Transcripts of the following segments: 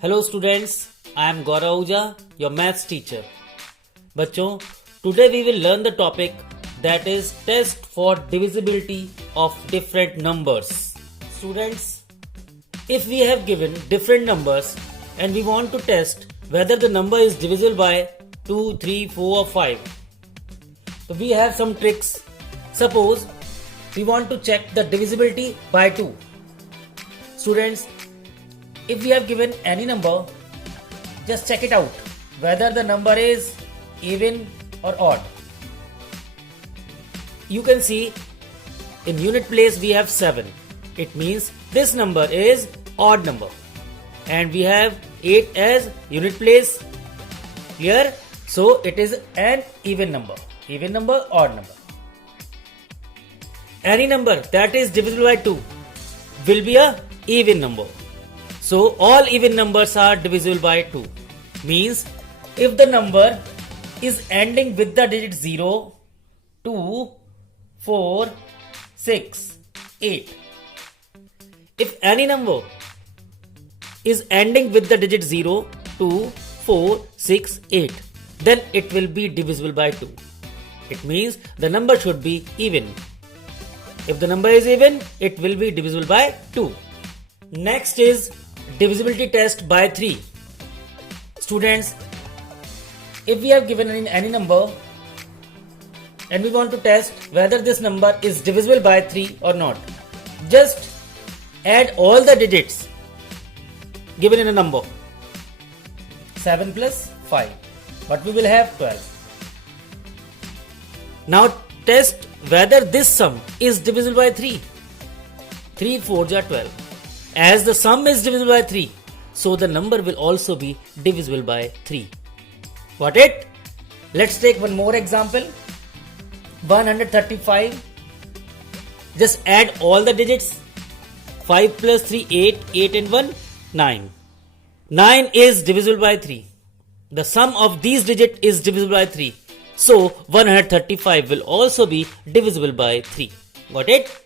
Hello students, I am Gaurav Ahuja, your maths teacher. बच्चों, today we will learn the topic that is test for divisibility of different numbers. Students, if we have given different numbers and we want to test whether the number is divisible by 2, 3, 4 or 5, so we have some tricks. Suppose we want to check the divisibility by 2. Students, if we have given any number, just check it out whether the number is even or odd. You can see in unit place we have 7. It means this number is odd number. And we have 8 as unit place here. So it is an even number. Even number, odd number. Any number that is divisible by 2 will be a even number. So all even numbers are divisible by 2. Means if the number is ending with the digit 0, 2, 4, 6, 8. If any number is ending with the digit 0, 2, 4, 6, 8, then it will be divisible by 2. It means the number should be even. If the number is even, it will be divisible by 2. Next is divisibility test by 3. Students, if we have given any number and we want to test whether this number is divisible by 3 or not, just add all the digits given in a number. 7 plus 5. But we will have 12. Now test whether this sum is divisible by 3. 3 4s are 12. As the sum is divisible by 3, so the number will also be divisible by 3. Got it? Let's take one more example. 135. Just add all the digits. 5 plus 3, 8. 8 and 1, 9. 9 is divisible by 3. The sum of these digits is divisible by 3. So 135 will also be divisible by 3. Got it?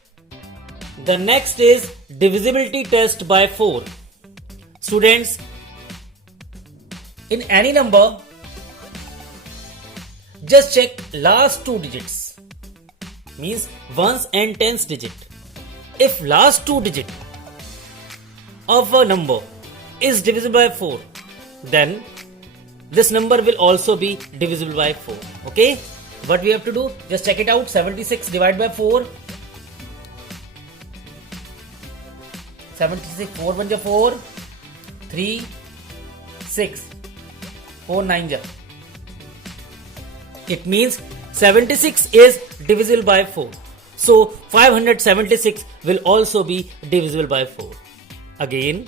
The next is divisibility test by 4. Students, in any number, just check last two digits. Means ones and tens digit. If last two digit of a number is divisible by 4, then this number will also be divisible by 4. Okay? What we have to do? Just check it out. 76 divided by 4. 76, 4 1 ja 4, 3, 6, 4 9 ja. It means 76 is divisible by 4. So 576 will also be divisible by 4. Again,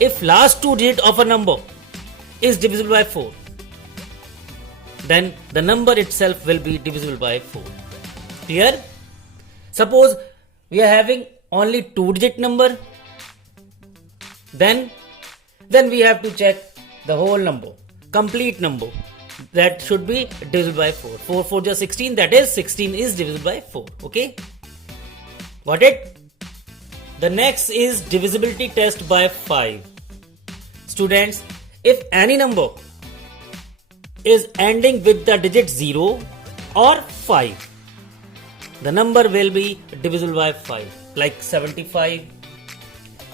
if last two digits of a number is divisible by 4, then the number itself will be divisible by 4. Clear? Suppose we are having only two digit number, then we have to check the whole number, complete number. That should be divisible by 4. 4 4 just 16, that is 16 is divisible by 4. Okay? Got it? The next is divisibility test by 5. Students, if any number is ending with the digit 0 or 5, the number will be divisible by 5. Like 75,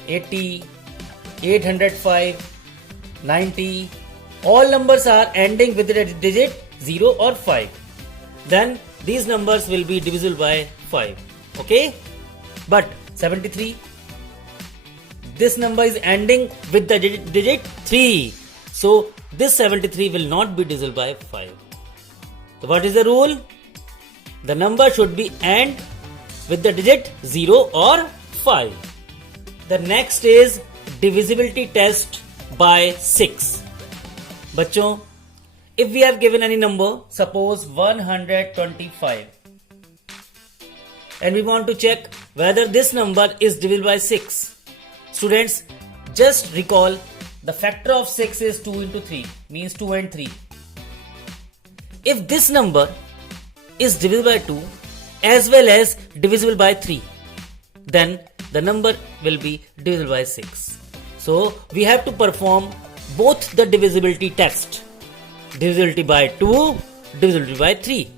80, 805, 90. All numbers are ending with the digit 0 or 5. Then these numbers will be divisible by 5. Okay? But 73, this number is ending with the digit 3. So this 73 will not be divisible by 5. So what is the rule? The number should be end with the digit 0 or 5. The next is divisibility test by 6. बच्चों, if we have given any number, suppose 125, and we want to check whether this number is divisible by 6. Students, just recall the factor of 6 is 2 into 3, means 2 and 3. If this number is divisible by 2 as well as divisible by 3, then the number will be divisible by 6. So we have to perform both the divisibility test. Divisibility by 2, divisibility by 3.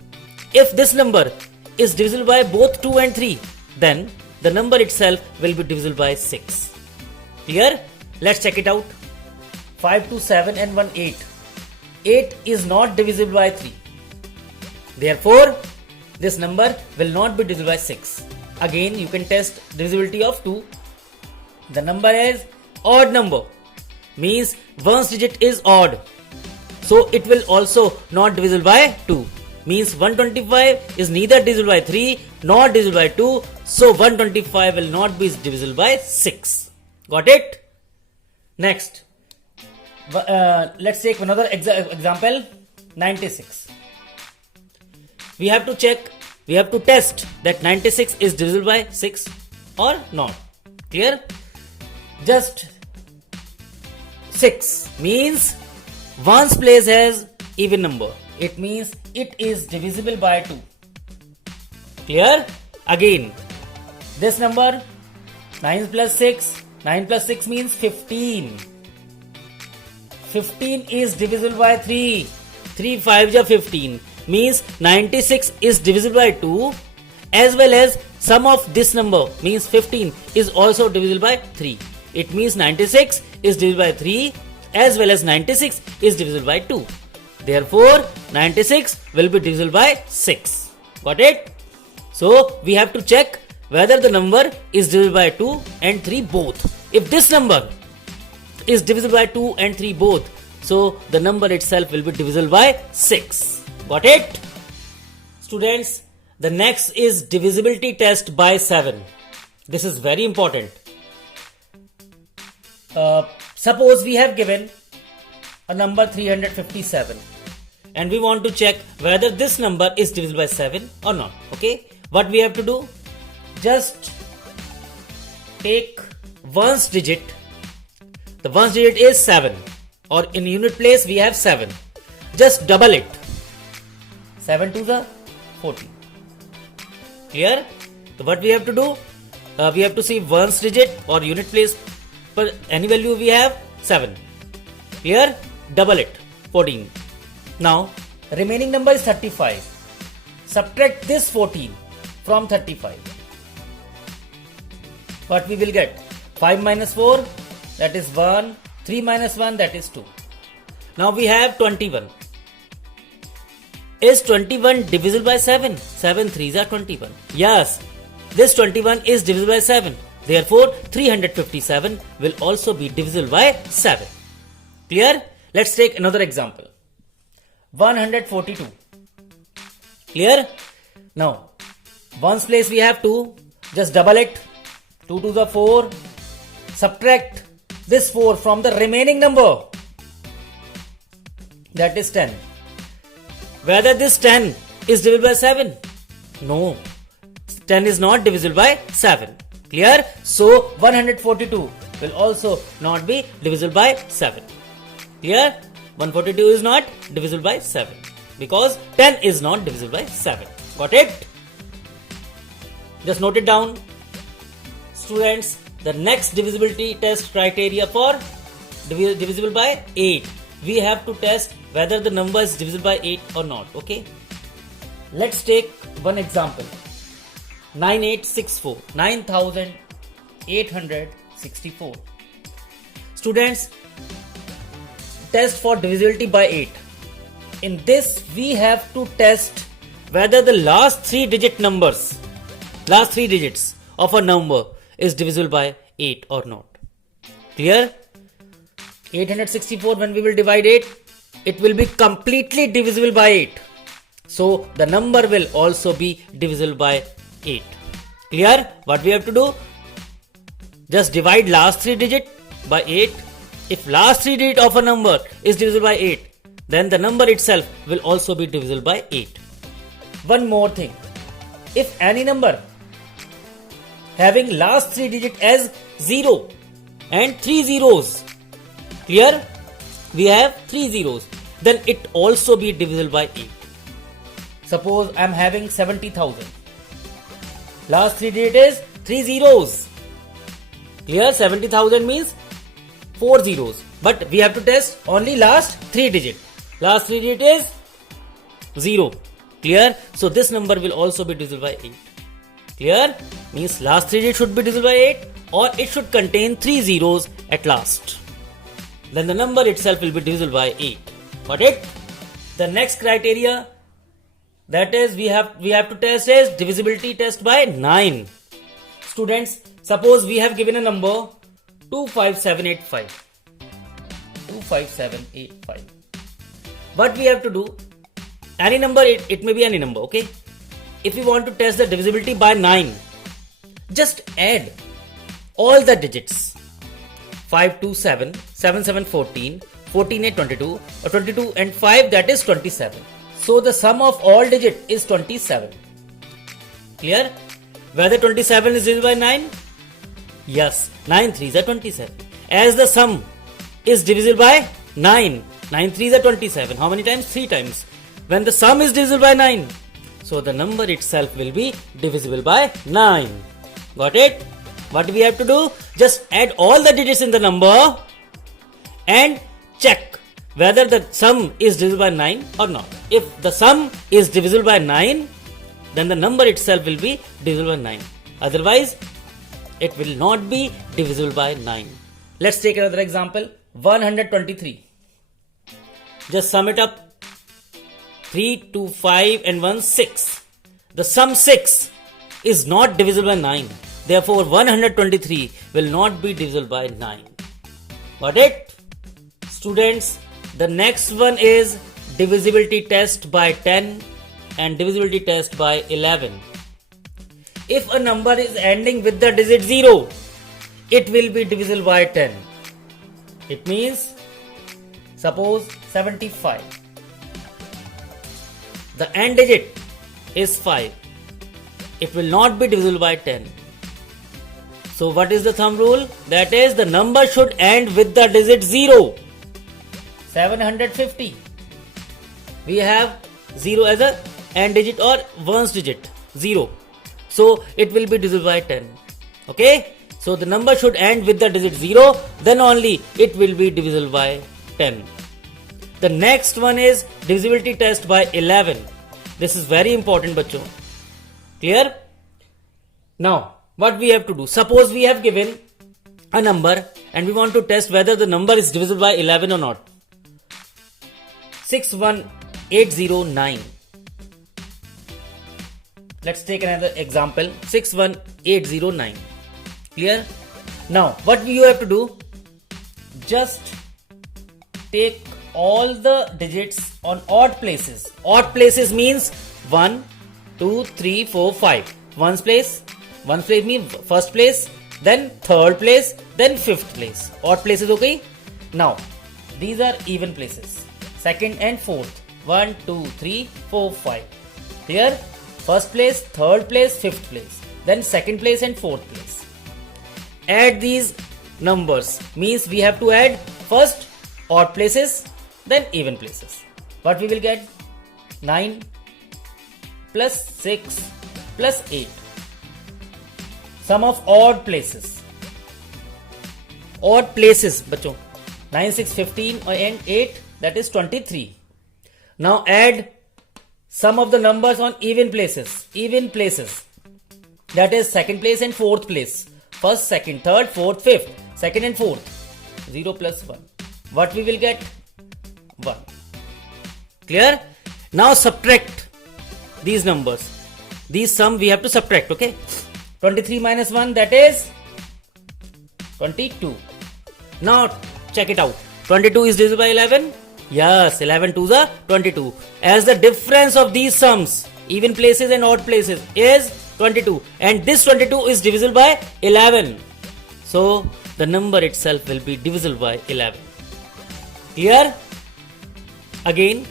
If this number is divisible by both 2 and 3, then the number itself will be divisible by 6. Clear? Let's check it out. 5, 2, 7 and 1, 8. 8 is not divisible by 3. Therefore, this number will not be divisible by 6. Again, you can test divisibility of 2. The number is odd number. Means one's digit is odd. So it will also not divisible by 2. Means 125 is neither divisible by 3 nor divisible by 2. So 125 will not be divisible by 6. Got it? Next. Let's take another example. 96. We have to check, we have to test that 96 is divisible by 6 or not. Clear? Just 6 means one's place has even number. It means it is divisible by 2. Clear? Again, this number 9 plus 6. 9 plus 6 means 15. 15 is divisible by 3. 3 5 is 15. Means 96 is divisible by 2, as well as sum of this number means 15 is also divisible by 3. It means 96 is divisible by 3 as well as 96 is divisible by 2. Therefore, 96 will be divisible by 6. Got it? So, we have to check whether the number is divisible by 2 and 3 both. If this number is divisible by 2 and 3 both, so the number itself will be divisible by 6. Got it? Students, the next is divisibility test by 7. This is very important. Suppose we have given a number 357 and we want to check whether this number is divisible by 7 or not. Okay? What we have to do? Just take one's digit. The one's digit is 7, or in unit place we have 7. Just double it. 7 to the 14. Clear? So what we have to do? We have to see one's digit or unit place. For any value we have 7. Clear? Double it. 14. Now remaining number is 35. Subtract this 14 from 35. What we will get? 5 minus 4, that is 1. 3 minus 1, that is 2. Now we have 21. Is 21 divisible by 7? 7 3s are 21. Yes, this 21 is divisible by 7. Therefore, 357 will also be divisible by 7. Clear? Let's take another example. 142. Clear? Now, one's place we have 2. Just double it. 2 to the 4. Subtract this 4 from the remaining number. That is 10. Whether this 10 is divisible by 7? No. 10 is not divisible by 7. Clear? So 142 will also not be divisible by 7. Clear? 142 is not divisible by 7 because 10 is not divisible by 7. Got it? Just note it down. Students, the next divisibility test criteria for divisible by 8. We have to test whether the number is divisible by 8 or not. Okay? Let's take one example. 9864. 9864. Students, test for divisibility by 8. In this, we have to test whether the last 3 digits of a number is divisible by 8 or not. Clear? 864, when we will divide it will be completely divisible by 8. So the number will also be divisible by 8. Clear? What we have to do? Just divide last 3 digits by 8. If last 3 digits of a number is divisible by 8, then the number itself will also be divisible by 8. One more thing. If any number having last 3 digits as 0 and 3 zeros, clear? We have 3 zeros. Then it also be divisible by 8. Suppose I am having 70,000. Last 3 digits is 3 zeros. Clear? 70,000 means 4 zeros, but we have to test only last 3 digit. Last 3 digit is 0. Clear? So this number will also be divisible by 8. Clear? Means last 3 digit should be divisible by 8, or it should contain 3 zeros at last. Then the number itself will be divisible by 8. Got it? The next criteria, that is we have to test is divisibility test by 9. Students, suppose we have given a number 25785. 25785. What we have to do? Any number, it may be any number, okay? If we want to test the divisibility by 9, just add all the digits. 5 2 7, 7 7 14, 14 8 22, or 22 and 5, that is 27. So the sum of all digits is 27. Clear? Whether 27 is divisible by 9? Yes, 9 3s are 27. As the sum is divisible by 9, 9 3s are 27. How many times? 3 times. When the sum is divisible by 9, so the number itself will be divisible by 9. Got it? What we have to do? Just add all the digits in the number and check whether the sum is divisible by 9 or not. If the sum is divisible by 9, then the number itself will be divisible by 9. Otherwise, it will not be divisible by 9. Let's take another example. 123. Just sum it up. 3, 2, 5 and 1, 6. The sum 6 is not divisible by 9. Therefore, 123 will not be divisible by 9. Got it? Students, the next one is divisibility test by 10 and divisibility test by 11. If a number is ending with the digit 0, it will be divisible by 10. It means, suppose 75. The end digit is 5. It will not be divisible by 10. So what is the thumb rule? That is, the number should end with the digit 0. 750. We have 0 as a end digit or ones digit, 0. So it will be divisible by 10. Okay? So the number should end with the digit 0, then only it will be divisible by 10. The next one is divisibility test by 11. This is very important, bachcho. Clear? Now, what we have to do? Suppose we have given a number and we want to test whether the number is divisible by 11 or not. 61809. Let's take another example. 61809. Clear? Now, what you have to do? Just take all the digits on odd places. Odd places means 1, 2, 3, 4, 5. Ones place means first place, then third place, then fifth place. Odd places, okay? Now, these are even places. Second and fourth. 1, 2, 3, 4, 5. Here, first place, third place, fifth place. Then second place and fourth place. Add these numbers. Means we have to add first odd places, then even places. What we will get? 9 plus 6 plus 8. Sum of odd places. Odd places, bachcho. 9, 6, 15 and 8, that is 23. Now add sum of the numbers on even places. Even places. That is second place and fourth place. First, second, third, fourth, fifth. Second and fourth. 0 plus 1. What we will get? 1. Clear? Now subtract these numbers. These sum we have to subtract, okay? 23 minus 1, that is 22. Now check it out. 22 is divisible by 11? Yes, 11 2s are 22. As the difference of these sums, even places and odd places, is 22. And this 22 is divisible by 11. So the number itself will be divisible by 11. Clear? Again,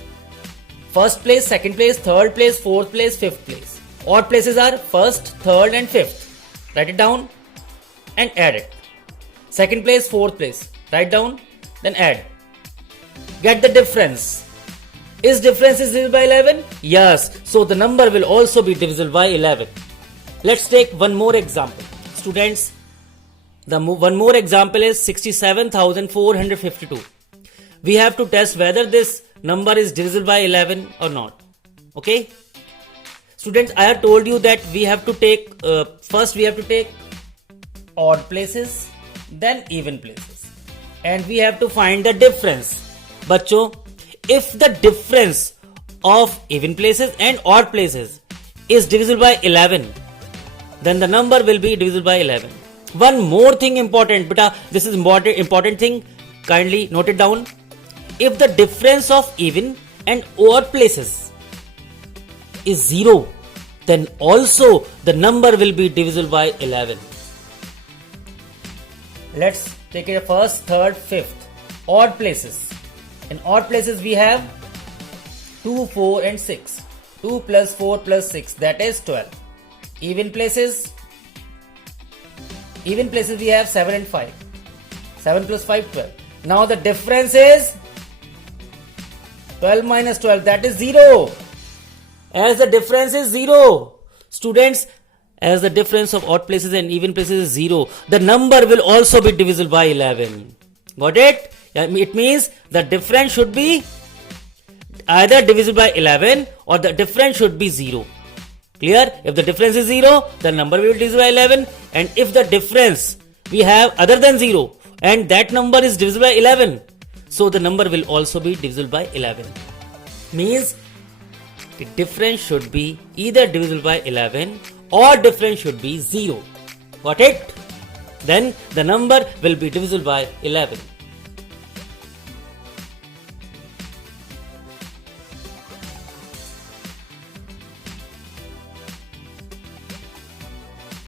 first place, second place, third place, fourth place, fifth place. Odd places are first, third and fifth. Write it down and add it. Second place, fourth place. Write down, then add. Get the difference. Is difference divisible by 11? Yes. So the number will also be divisible by 11. Let's take one more example. Students, One more example is 67,452. We have to test whether this number is divisible by 11 or not. Okay? Students, I have told you that we have to take, first we have to take odd places, then even places. And we have to find the difference. Bachcho, if the difference of even places and odd places is divisible by 11, then the number will be divisible by 11. One more thing important, beta, this is important thing, kindly note it down. If the difference of even and odd places is 0, then also the number will be divisible by 11. Let's take it first, third, fifth. Odd places. In odd places we have 2, 4 and 6. 2 plus 4 plus 6, that is 12. Even places we have 7 and 5. 7 plus 5, 12. Now the difference is 12 minus 12, that is 0. As the difference is 0, students, as the difference of odd places and even places is 0, the number will also be divisible by 11. Got it? It means the difference should be either divisible by 11 or the difference should be 0. Clear? If the difference is 0, the number will be divisible by 11, and if the difference we have other than 0 and that number is divisible by 11, so the number will also be divisible by 11. Means the difference should be either divisible by 11 or difference should be 0. Got it? Then the number will be divisible by 11.